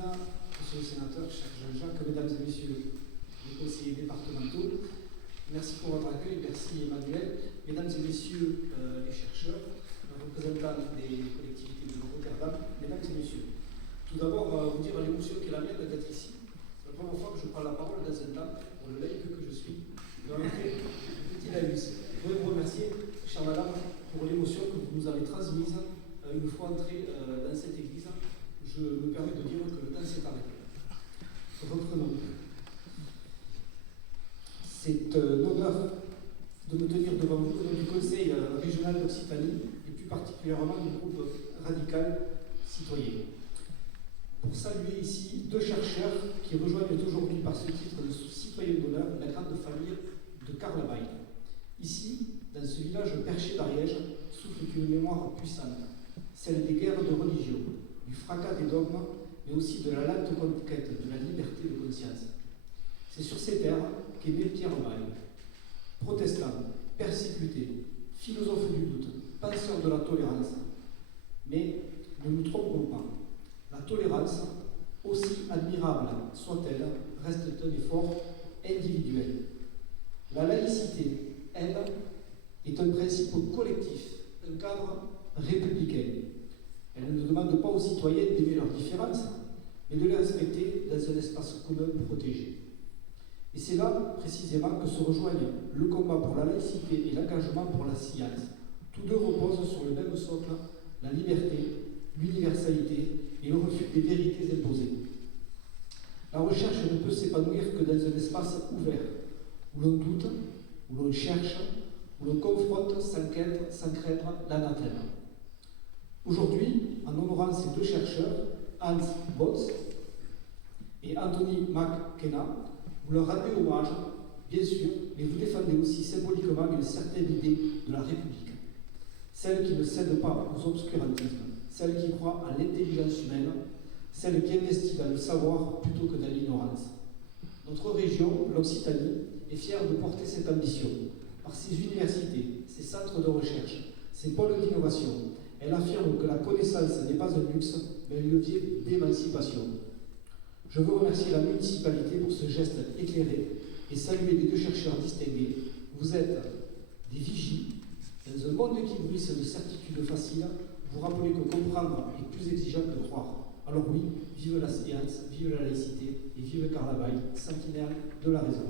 Président, Monsieur le Sénateur, cher Jean-Jacques, Mesdames et Messieurs les conseillers départementaux, merci pour votre accueil, merci Emmanuel, Mesdames et Messieurs les chercheurs, représentants des collectivités de Rotterdam, Mesdames et Messieurs. Tout d'abord, vous dire l'émotion qu'est la mienne d'être ici. C'est la première fois que je prends la parole dans un temps, pour le laïc que je suis, dans un petit laïus. Je voudrais vous remercier, chère Madame, pour l'émotion que vous nous avez transmise une fois entrée dans cette église. Je me permets de dire que le temps s'est arrêté. Reprenons. C'est un honneur de me tenir devant vous au nom du Conseil régional d'Occitanie et plus particulièrement du groupe radical citoyen. Pour saluer ici deux chercheurs qui rejoignent aujourd'hui par ce titre de citoyen d'honneur la grande famille de Carlebail. Ici, dans ce village perché d'Ariège, souffle une mémoire puissante, celle des guerres de religion, du fracas des dogmes, mais aussi de la lente conquête de la liberté de conscience. C'est sur ces terres qu'est né Pierre Bayle. Protestant, persécuté, philosophe du doute, penseur de la tolérance. Mais ne nous trompons pas, la tolérance, aussi admirable soit-elle, reste un effort individuel. La laïcité, elle, est un principe collectif, un cadre républicain. Elle ne demande pas aux citoyens d'aimer leurs différences, mais de les respecter dans un espace commun protégé. Et c'est là, précisément, que se rejoignent le combat pour la laïcité et l'engagement pour la science. Tous deux reposent sur le même socle, la liberté, l'universalité et le refus des vérités imposées. La recherche ne peut s'épanouir que dans un espace ouvert, où l'on doute, où l'on cherche, où l'on confronte sans craindre l'anathème. Aujourd'hui, en honorant ces deux chercheurs, Hans Botz et Anthony McKenna, vous leur rendez hommage, bien sûr, mais vous défendez aussi symboliquement une certaine idée de la République, celle qui ne cède pas aux obscurantismes, celle qui croit à l'intelligence humaine, celle qui investit dans le savoir plutôt que dans l'ignorance. Notre région, l'Occitanie, est fière de porter cette ambition. Par ses universités, ses centres de recherche, ses pôles d'innovation, elle affirme que la connaissance n'est pas un luxe, mais un levier d'émancipation. Je veux remercier la municipalité pour ce geste éclairé et saluer les deux chercheurs distingués. Vous êtes des vigies. Dans un monde qui bruisse de certitudes faciles, vous rappelez que comprendre est plus exigeant que croire. Alors oui, vive la science, vive la laïcité et vive Carlebail, centenaire de la raison.